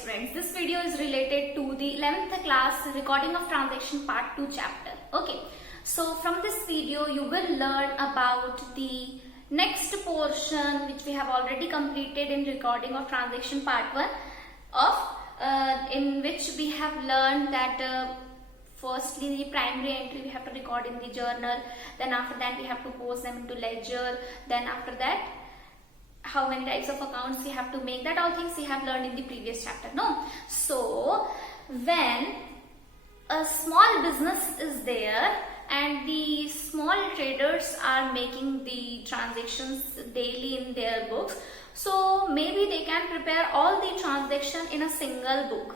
students, this video is related to the 11th class recording of transaction part 2 chapter. Okay, so from this video you will learn about the next portion which we have already completed in recording of transaction part 1 of in which we have learned that firstly the primary entry we have to record in the journal, then after that we have to post them into ledger, then after that how many types of accounts we have to make. That all things we have learned in the previous chapter, no? So when a small business is there and the small traders are making the transactions daily in their books, so maybe they can prepare all the transaction in a single book.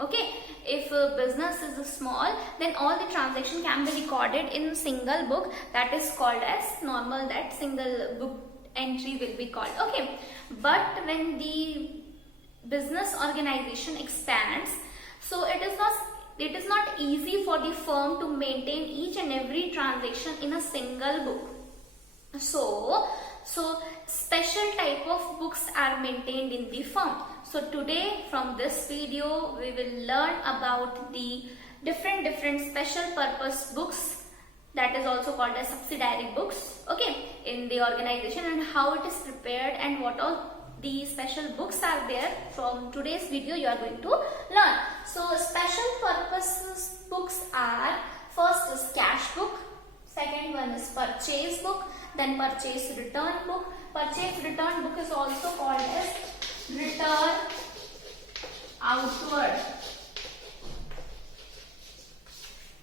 Okay, if a business is small, then all the transaction can be recorded in single book, that is called as normal, that single book entry will be called. Okay, but when the business organization expands, so it is not easy for the firm to maintain each and every transaction in a single book. So special type of books are maintained in the firm. So today from this video we will learn about the different special purpose books, that is also called as subsidiary books, okay, in the organization, and how it is prepared and what all the special books are there. From today's video you are going to learn. So special purposes books are, first is cash book, second one is purchase book, then purchase return book. Purchase return book is also called as return outward.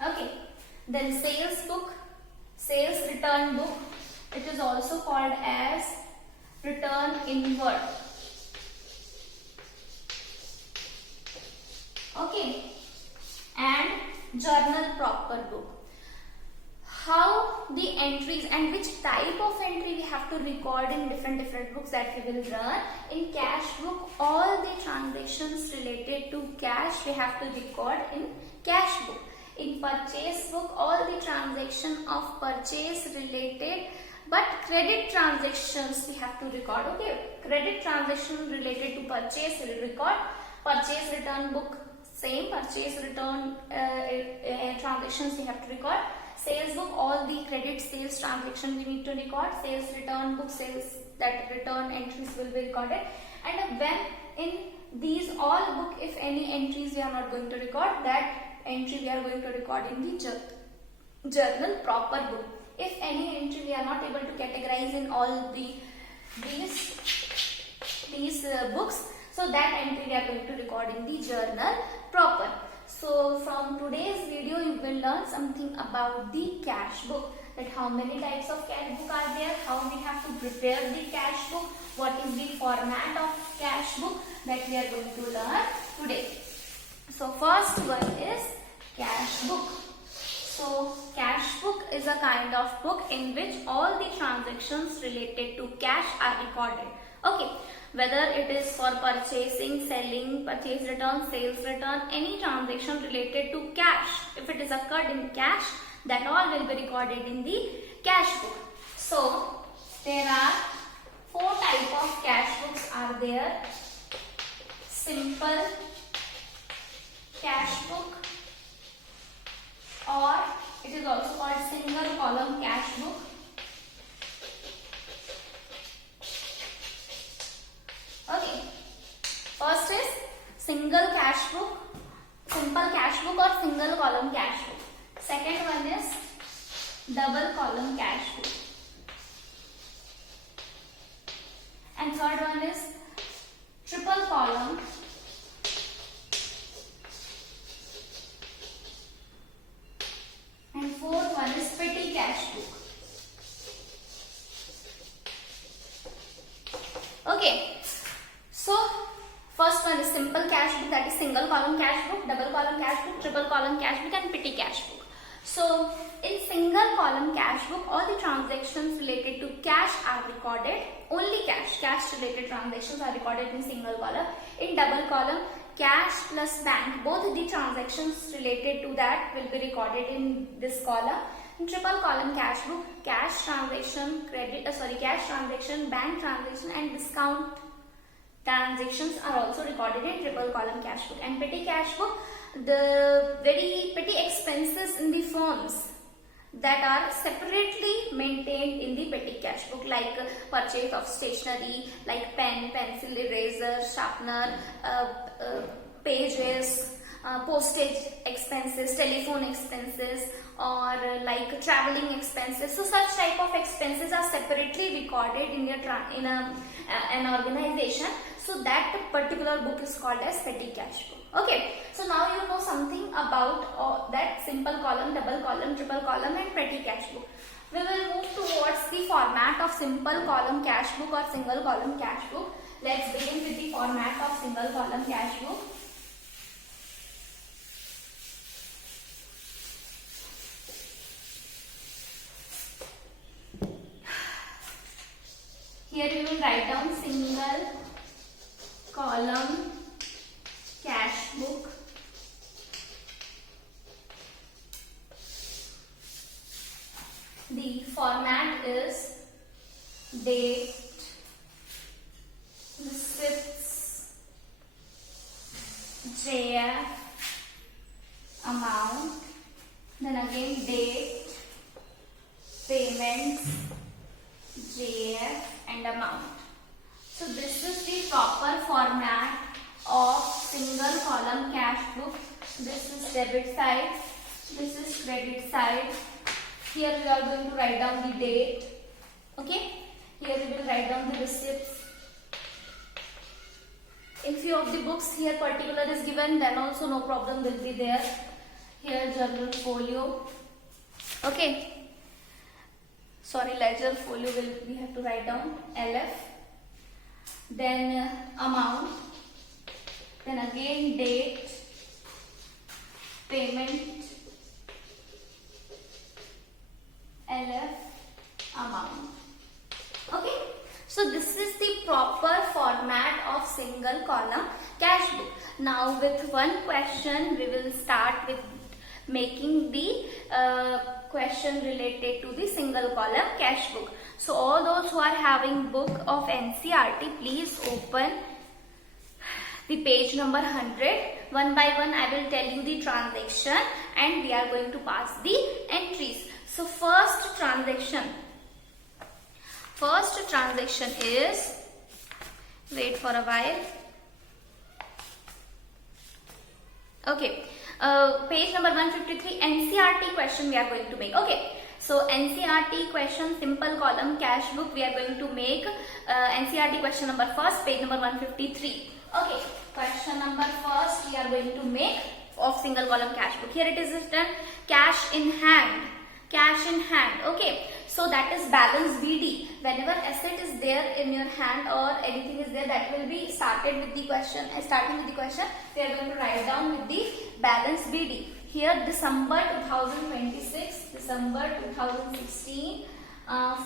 Okay. Then sales book, sales return book, it is also called as return inward. Okay, and journal proper book. How the entries and which type of entry we have to record in different books, that we will learn. In cash book, all the transactions related to cash we have to record in cash book. In purchase book, all the transaction of purchase related but credit transactions we have to record. Okay, credit transaction related to purchase we will record. Purchase return book, same, purchase return transactions we have to record. Sales book, all the credit sales transaction we need to record. Sales return book, sales that return entries will be recorded. And when in these all book, if any entries we are not going to record, that entry we are going to record in the journal proper book. If any entry we are not able to categorize in all these books, so that entry we are going to record in the journal proper. So from today's video you will learn something about the cash book, that how many types of cash book are there, how we have to prepare the cash book, what is the format of cash book, that we are going to learn today. So first one is cash book. So cash book is a kind of book in which all the transactions related to cash are recorded. Okay, whether it is for purchasing, selling, purchase return, sales return, any transaction related to cash, if it is occurred in cash, that all will be recorded in the cash book. So there are 4 types of cash books are there. Simple cash book, or it is also called single column cash book. Okay, first is single cash book, simple cash book or single column cash book. Second one is double column cash book, and third one is triple column, and fourth one is petty cash book. Okay, so first one is simple cash book, that is single column cash book, double column cash book, triple column cash book, and petty cash book. So in single column cash book, all the transactions related to cash are recorded. Only cash related transactions are recorded in single column. In double column, cash plus bank, both the transactions related to that will be recorded in this column. In triple column cash book, cash transaction, cash transaction, bank transaction, and discount, transactions are also recorded in triple column cash book. And petty cash book, the very petty expenses in the firms that are separately maintained in the petty cash book, like purchase of stationery like pen, pencil, eraser, sharpener, pages, postage expenses, telephone expenses, or like traveling expenses. So such type of expenses are separately recorded in an organization. So that particular book is called as petty cash book. Okay, so now you know something about that simple column, double column, triple column and petty cash book. We will move towards the format of simple column cash book or single column cash book. Let's begin with the format of single column cash book. Here we will write down single column cash book. The format is date, receipts, JF, amount, then again date, payments, JF and amount. So this is the proper format of single column cash book. This is debit side, this is credit side. Here we are going to write down the date. Okay, here we will write down the receipts. In few of the books here particular is given, then also no problem will be there. Here journal folio. Okay, sorry, ledger folio we have to write down LF. Then amount. Then again date, payment, LF, amount. Okay, so this is the proper format of single column cash book. Now with one question we will start with making the question related to the single column cash book. So all those who are having book of NCERT, please open the page number 100. One by one I will tell you the transaction and we are going to pass the entries. So first transaction is, wait for a while. Okay, page number 153, NCERT question we are going to make. Okay, so NCERT question simple column cash book we are going to make. NCERT question number first, page number 153. Okay, question number first we are going to make of single column cash book. Here it is written cash in hand. Cash in hand. Okay, so that is balance BD. Whenever asset is there in your hand or anything is there, that will be started with the question. Starting with the question, we are going to write down with the balance BD. Here December 2026, December 2016,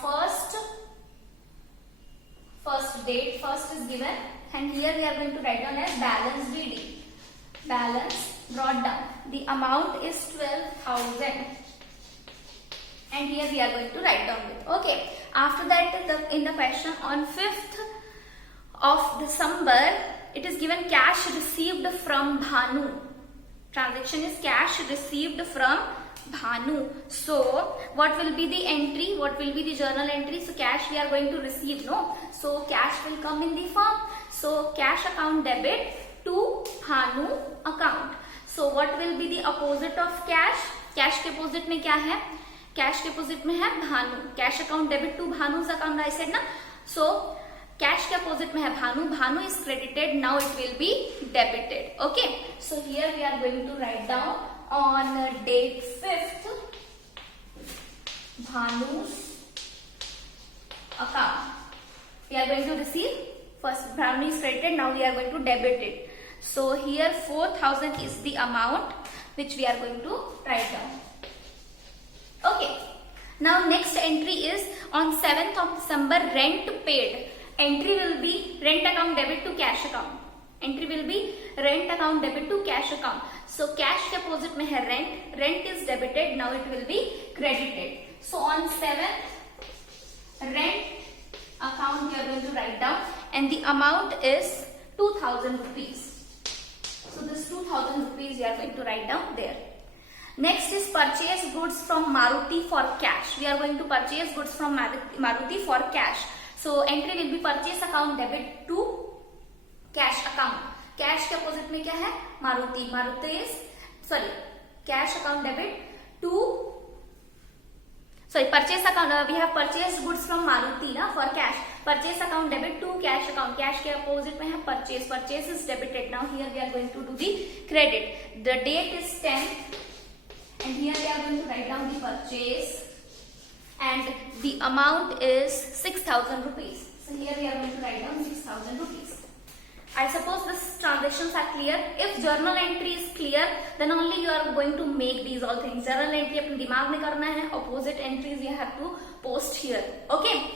first date, first is given, and here we are going to write down as balance BD. Balance brought down. The amount is 12,000. And here we are going to write down with. Okay. After that, in the question on 5th of December, it is given cash received from Bhanu. Transaction is cash received from Bhanu. So, what will be the entry? What will be the journal entry? So, cash we are going to receive, no? So, cash will come in the form. So, cash account debit to Bhanu account. So, what will be the opposite of cash? Cash के opposite में क्या है? Cash के opposite में है Bhanu. Cash account debit to Bhanu's account I said ना. So cash के opposite में है Bhanu. Bhanu is credited, now it will be debited. Okay, so here we are going to write down on date 5th Bhanu's account. We are going to receive first. Bhanu is credited, now we are going to debit it. So here 4,000 is the amount which we are going to write down. Okay, now next entry is on 7th of December, rent paid. Entry will be rent account debit to cash account. Entry will be rent account debit to cash account. So cash के opposite में है rent. Rent is debited, now it will be credited. So on 7th, rent account you are going to write down and the amount is 2,000 rupees. So this 2,000 rupees you are going to write down there. Next is purchase goods from Maruti for cash. We are going to purchase goods from Maruti for cash. So entry will be purchase account debit to cash account. Cash के opposite में क्या है? Maruti. Maruti is cash account debit to purchase account. We have purchased goods from Maruti na for cash. Purchase account debit to cash account. Cash के opposite में है purchase. Purchase is debited. Now here we are going to do the credit. The date is 10th, and here we are going to write down the purchase, and the amount is 6,000 rupees. So here we are going to write down 6,000 rupees. I suppose these transactions are clear. If journal entry is clear, then only you are going to make these all things. Journal entry अपने दिमाग में करना है. Opposite entries you have to post here. Okay.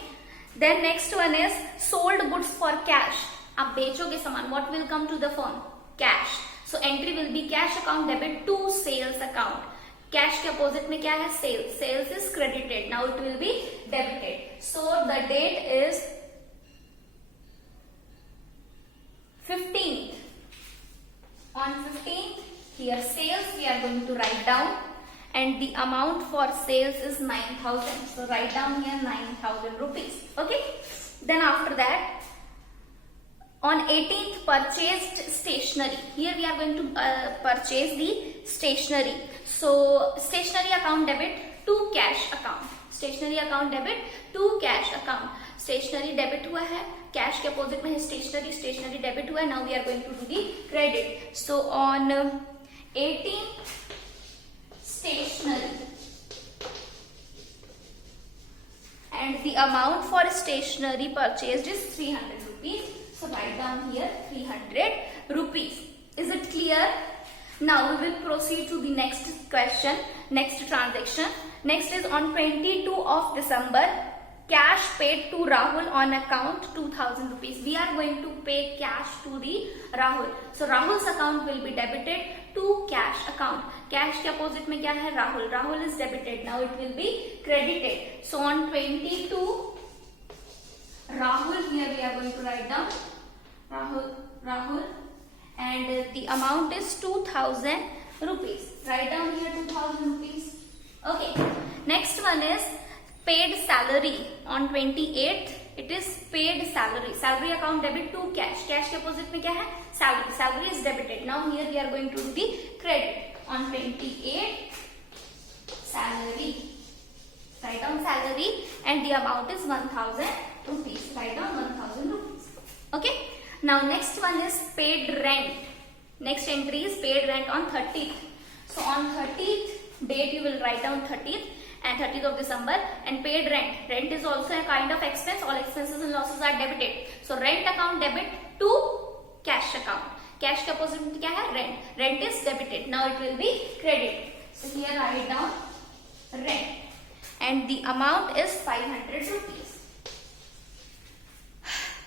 Then next one is sold goods for cash. आप बेचोगे सामान. What will come to the phone? Cash. So entry will be cash account debit to sales account. Cash के opposite में क्या है? Sales. Sales is credited. Now it will be debited. So the date is 15th. On 15th, here sales we are going to write down, and the amount for sales is 9,000. So write down here 9,000 rupees. Okay. Then after that, on 18th, purchased stationery. Here we are going to purchase the stationery. So stationery account debit to cash account. Stationery account debit to cash account. Stationery debit हुआ है, cash के opposite में है stationery. Stationery debit हुआ है. Now we are going to do the credit. So on 18th, stationery, and the amount for stationery purchased is 300 rupees. So write down here 300 rupees. Is it clear? Now we will proceed to the next question, next transaction. Next is on 22 of December. Cash paid to Rahul on account 2,000 rupees. We are going to pay cash to the Rahul. So Rahul's account will be debited to cash account. Cash के opposite में क्या है? Rahul. Rahul is debited. Now it will be credited. So on 22, Rahul, here we are going to write down Rahul, and the amount is 2,000 rupees. Write down here 2,000 rupees. Okay. Next one is paid salary. On 28th, it is paid salary. Salary account debit to cash. Cash के opposite में क्या है? Salary. Salary is debited. Now here we are going to do the credit. On 28th, salary. Write down salary, and the amount is 1,000 rupees. Write down 1,000 rupees. Okay. Now next one is paid rent. Next entry is paid rent on 30th. So on 30th date you will write down 30th and 30th of December, and paid rent. Rent is also a kind of expense. All expenses and losses are debited. So rent account debit to cash account. Cash के opposite में क्या है? Rent. Rent is debited. Now it will be credited. So here write down rent, and the amount is 500 rupees.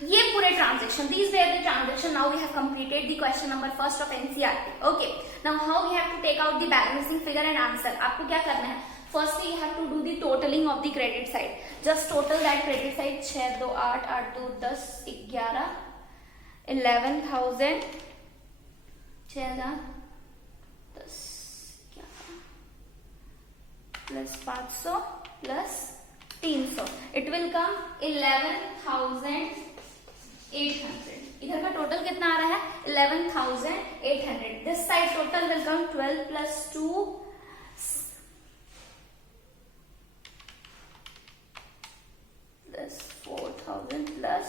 ये पूरे transaction, these were the transaction. Now we have completed the question number first of NCERT. Okay. Now how we have to take out the balancing figure and answer. आपको क्या करना है? Firstly, you have to do the totaling of the credit side. Just total that credit side. 6, 2, 8, 8, 2, 10, 11, 11,000, 6, 10, plus 500 plus 300. It will come 11,800. इधर का total कितना आ रहा है? 11,800. This side total will come 12 plus 2. Plus 4,000 plus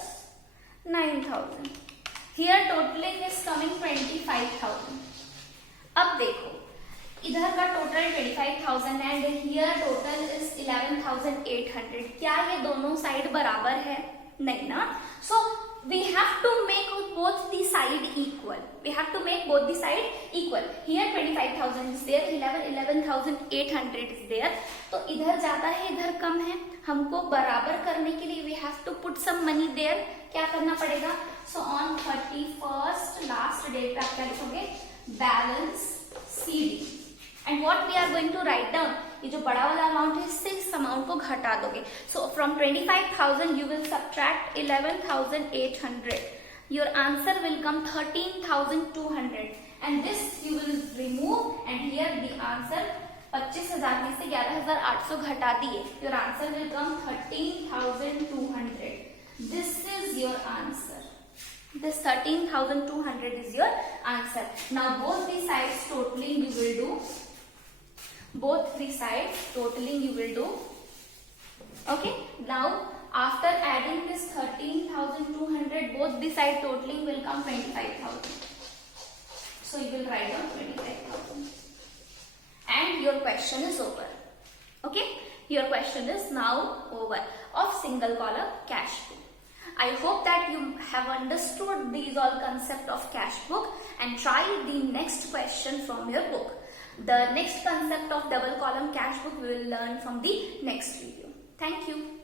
9,000. Here totaling is coming 25,000. अब देखो, इधर का total 25,000 and here total is 11,800. क्या ये दोनों साइड बराबर है? नहीं ना. सो we have to make both the side equal. We have to make both the side equal. Here 25,000 is there, 11,800 is there. तो इधर ज्यादा है, इधर कम है. हमको बराबर करने के लिए we have to put some money there. क्या करना पड़ेगा? So on 31st last date पे आप क्या लिखोगे? Balance CD. And what we are going to write down? ये जो बड़ा वाला अमाउंट है, इससे इस अमाउंट को घटा दोगे. So from 25,000 you will subtract 11,800. your answer will come 13,200 and this you will remove and here the answer 25,000 में से 11,800 घटा दिए. Your answer will come 13,200. This is your answer. This 13,200 is your answer. Now both the sides totaling you will do. Both the sides totaling you will do. Okay. Now after adding this 13,200, both the side totaling will come 25,000. So you will write down 25,000. And your question is over. Okay. Your question is now over of single column cash book. I hope that you have understood these all concept of cash book and try the next question from your book. The next concept of double column cash book we will learn from the next video. Thank you.